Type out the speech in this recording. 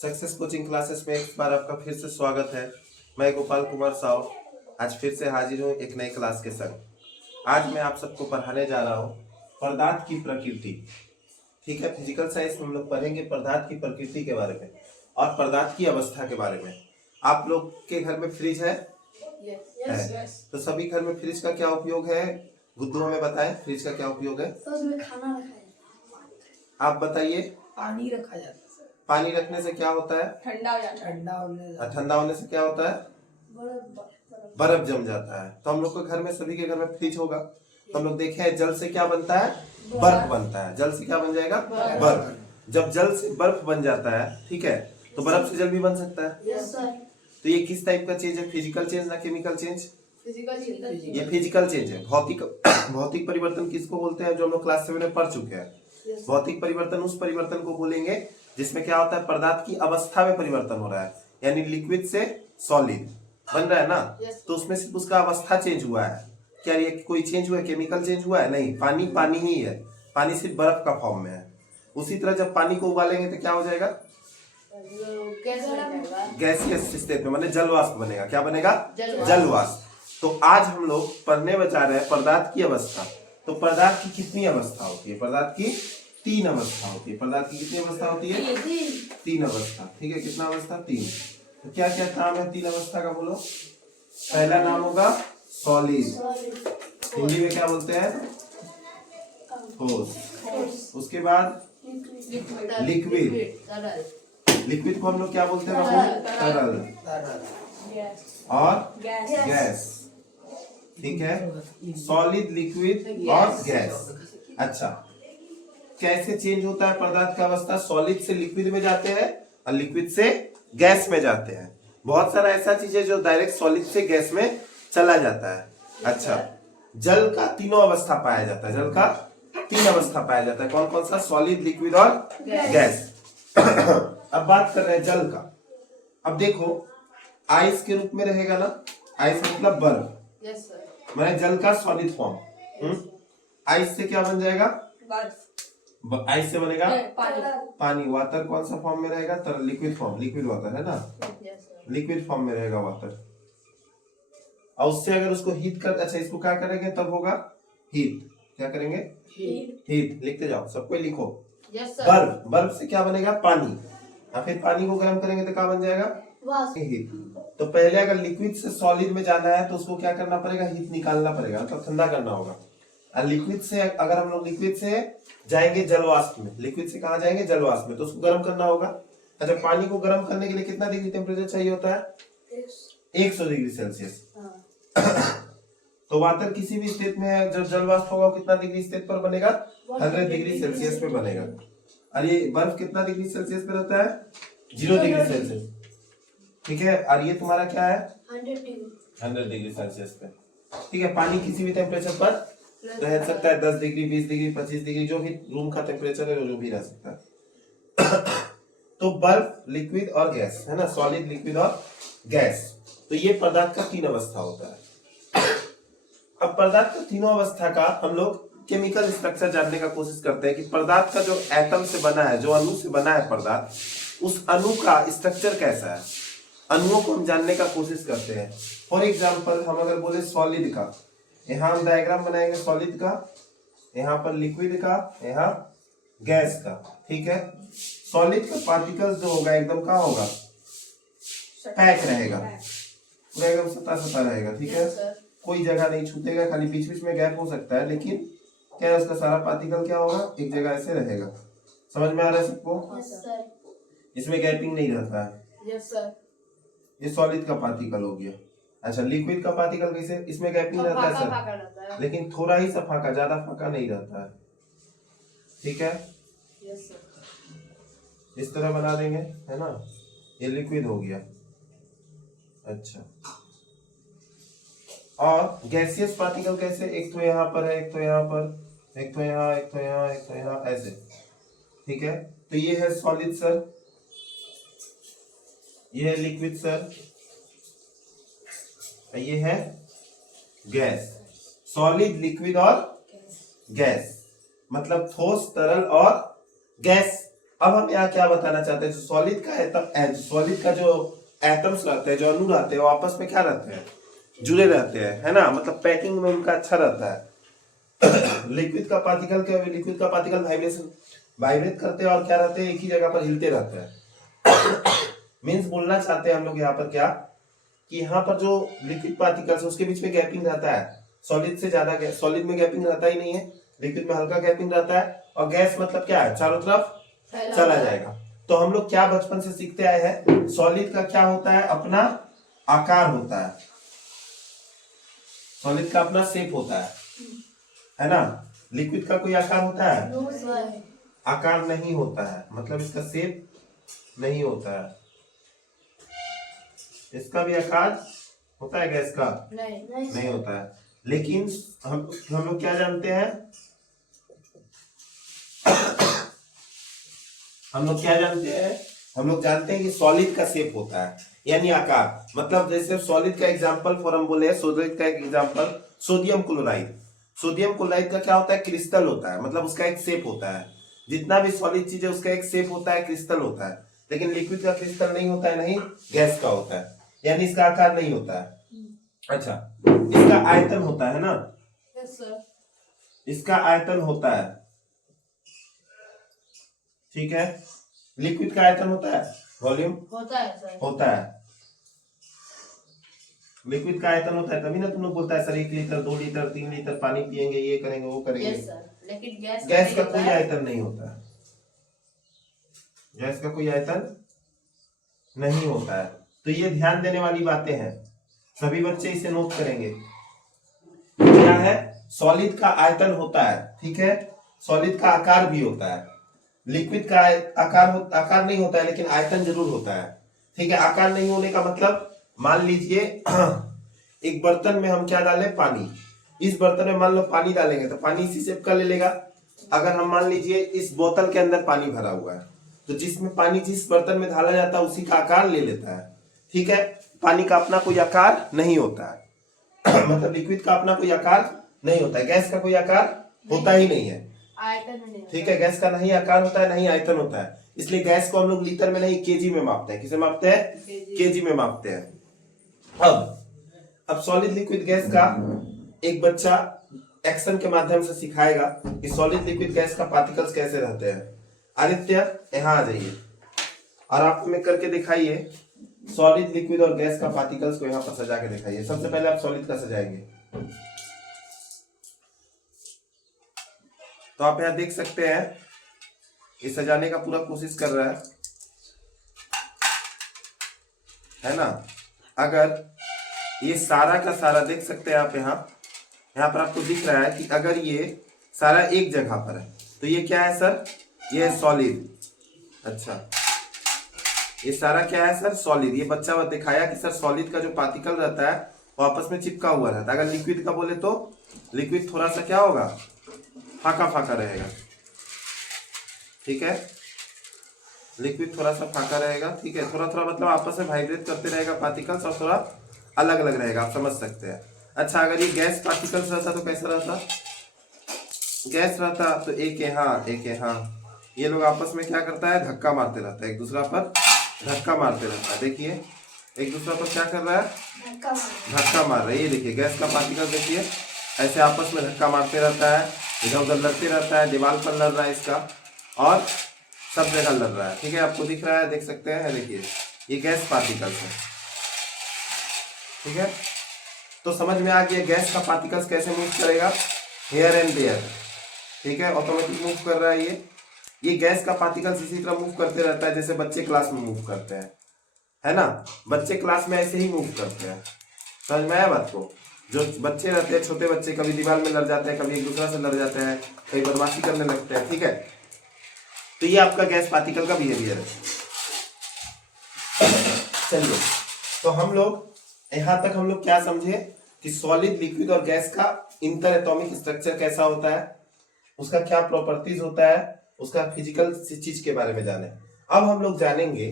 Success coaching classes में एक बार आपका फिर से स्वागत है। मैं गोपाल कुमार साव आज फिर से हाजिर हूँ एक नई क्लास के संग। आज मैं आप सबको पढ़ाने जा रहा हूँ पदार्थ की प्रकृति। ठीक है, फिजिकल साइंस में हम लोग पढ़ेंगे पदार्थ की प्रकृति के बारे में और पदार्थ की अवस्था के बारे में। आप लोग के घर में फ्रिज है? Yes. तो सभी घर में फ्रिज का क्या उपयोग है? गुड्डू हमें बताएं, फ्रिज का क्या उपयोग है? तो उसमें खाना रखा है। आप बताइए। पानी रखा जाता है। पानी रखने से क्या होता है? ठंडा हो जाता है। ठंडा होने से क्या होता है? बर्फ जम जाता है। तो हम लोग के घर में, सभी के घर में फ्रिज होगा। तो हम लोग देखे हैं जल से क्या बनता है? बर्फ बनता है। जल से क्या बन जाएगा? बर्फ। जब जल से बर्फ बन जाता है, ठीक है, तो बर्फ से जल भी बन सकता है। Yes, sir. तो ये किस टाइप का चेंज है? फिजिकल चेंज ना केमिकल चेंज? Physical ये फिजिकल चेंज है। भौतिक परिवर्तन किसको बोलते हैं? जो हम लोग क्लास 7 में पढ़ चुके हैं। भौतिक परिवर्तन उस परिवर्तन को बोलेंगे जिसमें क्या होता है, पदार्थ की अवस्था में परिवर्तन हो रहा है, यानी लिक्विड से सॉलिड बन रहा है ना। तो उसमें सिर्फ उसका अवस्था चेंज हुआ है। क्या ये कोई चेंज हुआ है? केमिकल चेंज हुआ है? नहीं, पानी पानी ही है। पानी सिर्फ बर्फ का फॉर्म में है। उसी तरह जब पानी को उबालेंगे तो क्या हो जाएगा? गैसियस स्टेट में, माने जलवाष्प बनेगा। क्या बनेगा? जलवाष्प। तो आज हम लोग पढ़ने बचा रहे हैं पदार्थ की अवस्था। तो पदार्थ की कितनी अवस्था होती है? पदार्थ की 3 अवस्था होती है। पदार्थ की कितनी अवस्था होती है? 3 अवस्था। ठीक है, कितना अवस्था? 3। तो क्या क्या नाम है 3 अवस्था का? बोलो। पहला नाम होगा सॉलिड, हिंदी में क्या बोलते हैं? ठोस। उसके बाद लिक्विड। लिक्विड को हम लोग क्या बोलते हैं बाबू? तरल। और गैस। ठीक है, सॉलिड, लिक्विड और गैस। अच्छा, कैसे चेंज होता है पदार्थ का अवस्था? सॉलिड से लिक्विड में जाते हैं और लिक्विड से गैस में जाते हैं। बहुत सारा ऐसा चीज है जो डायरेक्ट सॉलिड से गैस में चला जाता है। अच्छा, जल का तीनों अवस्था पाया जाता है। जल का 3 अवस्था पाया जाता है। कौन कौन सा? सॉलिड, लिक्विड और गैस। अब बात कर रहे हैं जल का। अब देखो, आइस के रूप में रहेगा ना। आइस मतलब बर्फ। मैंने जल का सॉलिड फॉर्म। आइस से क्या बन जाएगा? आइस से बनेगा पानी। वाटर कौन सा फॉर्म में रहेगा? तरल, लिक्विड फॉर्म। लिक्विड वाटर है ना, लिक्विड फॉर्म में रहेगा वाटर। और उससे अगर उसको हीट कर, अच्छा इसको क्या करेंगे तब होगा हीट। क्या करेंगे? हीट। लिखते जाओ, सबको लिखो। बर्फ। बर्फ से क्या बनेगा? पानी। और फिर पानी को गर्म करेंगे तो क्या बन जाएगा? हीट। तो पहले अगर लिक्विड से सॉलिड में जाना है तो उसको क्या करना पड़ेगा? हीट निकालना पड़ेगा, मतलब ठंडा करना होगा। और लिक्विड से, अगर हम लोग लिक्विड से जाएंगे जलवाष्प में, लिक्विड से कहा जाएंगे? जलवाष्प में, तो उसको गर्म करना होगा। अच्छा, पानी को गर्म करने के लिए कितना डिग्री टेम्परेचर चाहिए होता है? 100 डिग्री सेल्सियस। तो वाटर किसी भी स्टेट में जब जलवाष्प होगा कितना डिग्री स्टेट पर बनेगा? 100 डिग्री सेल्सियस पे बनेगा। और ये बर्फ कितना डिग्री सेल्सियस पे रहता है? 0 डिग्री सेल्सियस। ठीक है, और ये तुम्हारा क्या है? 100 डिग्री सेल्सियस पे। ठीक है, पानी किसी भी टेम्परेचर पर रह सकता है। 10 डिग्री, 20 डिग्री, 25 डिग्री, जो भी रूम का टेम्परेचर है जो भी रह सकता है। तो बर्फ, लिक्विड और गैस है ना, सॉलिड, लिक्विड और गैस। तो ये पदार्थ का 3 अवस्था होता है। अब पदार्थ का तीनों अवस्था का हम लोग केमिकल स्ट्रक्चर जानने का कोशिश करते हैं कि पदार्थ का जो एटम से बना है, जो अणु से बना है पदार्थ, उस अणु का स्ट्रक्चर कैसा है, अणुओं को हम जानने का कोशिश करते हैं। फॉर एग्जाम्पल, हम अगर बोले सॉलिड का, यहाँ हम डायग्राम बनाएंगे सॉलिड का, यहाँ पर लिक्विड का, यहाँ गैस का। ठीक है, सॉलिड का पार्टिकल्स जो होगा एकदम क्या होगा? पैक रहेगा, पूरा एकदम सता सता रहेगा। ठीक है, कोई जगह नहीं छूटेगा, खाली बीच बीच में गैप हो सकता है, लेकिन क्या है, उसका सारा पार्टिकल क्या होगा? एक जगह ऐसे रहेगा। समझ में आ रहा है सबको? इसमें गैपिंग नहीं रहता है। ये सॉलिड का पार्टिकल हो गया। अच्छा, लिक्विड का पार्टिकल कैसे? इसमें गैपिंग रहता है सर, लेकिन थोड़ा ही सा फाका, ज्यादा फाका नहीं रहता है। ठीक है, इस तरह बना देंगे, है ना। ये लिक्विड हो गया। अच्छा, और गैसियस पार्टिकल कैसे? एक तो यहाँ पर है, एक तो यहाँ पर, एक तो यहाँ, एक तो यहाँ, एक तो यहाँ, ऐसे। ठीक है, तो ये है सॉलिड सर, ये है लिक्विड सर, ये है गैस। सॉलिड, लिक्विड और गैस, मतलब ठोस, तरल और गैस अब हम यहाँ क्या बताना चाहते हैं, सॉलिड का एटम, सॉलिड का जो एटम्स रहते हैं, जो अणु रहते हैं, वो आपस में क्या रहते हैं, जुड़े रहते हैं, है ना, मतलब पैकिंग में उनका अच्छा रहता है। लिक्विड का पार्टिकल वाइब्रेट करते हैं और क्या रहते हैं, एक ही जगह पर हिलते रहते हैं। मीन्स बोलना चाहते हैं हम लोग यहाँ पर क्या, कि यहाँ पर जो लिक्विड पार्टिकल्स है उसके बीच में गैपिंग रहता है, सॉलिड से ज्यादा, सॉलिड में गैपिंग रहता ही नहीं है, लिक्विड में हल्का गैपिंग रहता है, और गैस मतलब क्या है, चारों तरफ चला जाएगा। तो हम लोग क्या बचपन से सीखते आए हैं, सॉलिड का क्या होता है, अपना आकार होता है, सॉलिड का अपना शेप होता है ना। लिक्विड का कोई आकार होता है, आकार नहीं होता है, मतलब इसका शेप नहीं होता है। इसका भी आकार होता है, गैस का नहीं होता है। लेकिन हम लोग क्या जानते हैं, हम लोग जानते हैं कि सॉलिड का शेप होता है, यानी आकार, मतलब जैसे सॉलिड का एग्जांपल फॉर हम बोले, सॉलिड का एक example sodium chloride. Sodium chloride का क्या होता है, क्रिस्टल होता है, मतलब उसका एक शेप होता है। जितना भी सॉलिड चीज है उसका एक शेप होता है, क्रिस्टल होता है। लेकिन लिक्विड का क्रिस्टल नहीं होता है, नहीं गैस का होता है, यानी इसका आकार नहीं होता है। अच्छा, इसका आयतन होता है ना, इसका आयतन होता है, ठीक है। लिक्विड का आयतन होता है, वॉल्यूम होता है। लिक्विड का आयतन होता है, तभी ना तुम लोग बोलता है सर 1 लीटर 2 लीटर 3 लीटर पानी पियेंगे, ये करेंगे वो करेंगे। लेकिन गैस का कोई आयतन नहीं होता है, गैस का कोई आयतन नहीं होता है। तो ये ध्यान देने वाली बातें हैं, सभी बच्चे इसे नोट करेंगे। क्या है, सॉलिड का आयतन होता है, ठीक है, सॉलिड का आकार भी होता है। लिक्विड का आकार नहीं होता है, लेकिन आयतन जरूर होता है, ठीक है। आकार नहीं होने का मतलब, मान लीजिए एक बर्तन में हम क्या डालें, पानी। इस बर्तन में मान लो पानी डालेंगे तो पानी इसी शेप का ले लेगा। अगर हम मान लीजिए इस बोतल के अंदर पानी भरा हुआ है, तो जिसमें पानी जिस बर्तन में ढाला जाता है उसी का आकार ले लेता है, ठीक है। पानी का अपना कोई आकार नहीं होता है। मतलब लिक्विड का अपना कोई आकार नहीं होता है, गैस का कोई आकार होता ही नहीं है, ठीक है। गैस का नहीं आकार होता है, नहीं आयतन होता है। इसलिए गैस को हम लोग लीटर में नहीं केजी में मापते हैं। किसे मापते हैं, केजी में मापते हैं। अब सॉलिड लिक्विड गैस का एक बच्चा एक्शन के माध्यम से सिखाएगा कि सॉलिड लिक्विड गैस का पार्टिकल्स कैसे रहते हैं। आदित्य यहाँ आ जाइए और आप हमें करके दिखाइए, सॉलिड लिक्विड और गैस का पार्टिकल्स को यहाँ पर सजा के दिखाइए। सबसे पहले आप सॉलिड का सजाएंगे, तो आप यहाँ देख सकते हैं ये सजाने का पूरा कोशिश कर रहा है ना। अगर ये सारा का सारा देख सकते हैं आप, यहाँ पर आपको दिख रहा है कि अगर ये सारा एक जगह पर है तो ये क्या है सर, ये है सॉलिड। अच्छा, ये सारा क्या है सर, सॉलिड। ये बच्चा वो दिखाया कि सर सॉलिड का जो पार्टिकल रहता है वो आपस में चिपका हुआ रहता है। अगर लिक्विड का बोले तो लिक्विड थोड़ा सा क्या होगा, फाका फाका रहेगा, ठीक है। लिक्विड थोड़ा सा फाका रहेगा, ठीक है। थोड़ा थोड़ा मतलब आपस में वाइब्रेट करते रहेगा पार्टिकल्स, और थोड़ा अलग अलग रहेगा, आप समझ सकते हैं। अच्छा, अगर ये गैस पार्टिकल्स रहता तो कैसा रहता, गैस रहता तो एक यहाँ एक यहाँ, ये लोग आपस में क्या करता है, धक्का मारते रहता है, एक दूसरा पर धक्का मारते रहता है। देखिए एक दूसरा पर क्या कर रहा है, धक्का मार रहा है। ये देखिए गैस का पार्टिकल, देखिए ऐसे आपस में धक्का मारते रहता है, इधर उधर लड़ते रहता है, दीवार पर लड़ रहा है इसका, और सब जगह लड़ रहा है, ठीक है। आपको दिख रहा है, देख सकते हैं, देखिए ये गैस पार्टिकल्स है, ठीक है। तो समझ में आ गया गैस का पार्टिकल्स कैसे मूव करेगा, हियर एंड देयर, ठीक है। ऑटोमेटिक मूव कर रहा है ये गैस का पार्टिकल्स इसी तरह मूव करते रहता है जैसे बच्चे क्लास में मूव करते हैं, है ना। बच्चे क्लास में ऐसे ही मूव करते हैं, समझ में आया बात को। जो बच्चे रहते हैं, छोटे बच्चे, कभी दीवार में लड़ जाते हैं, कभी एक दूसरे से लड़ जाते हैं, कभी बदमाशी करने लगते हैं, ठीक है। तो ये आपका गैस पार्टिकल का बिहेवियर है। चलिए, तो हम लोग यहां तक हम लोग क्या समझे कि सॉलिड, लिक्विड और गैस का इंटर एटॉमिक स्ट्रक्चर कैसा होता है, उसका क्या प्रॉपर्टीज होता है, उसका फिजिकल चीज के बारे में जाने। अब हम लोग जानेंगे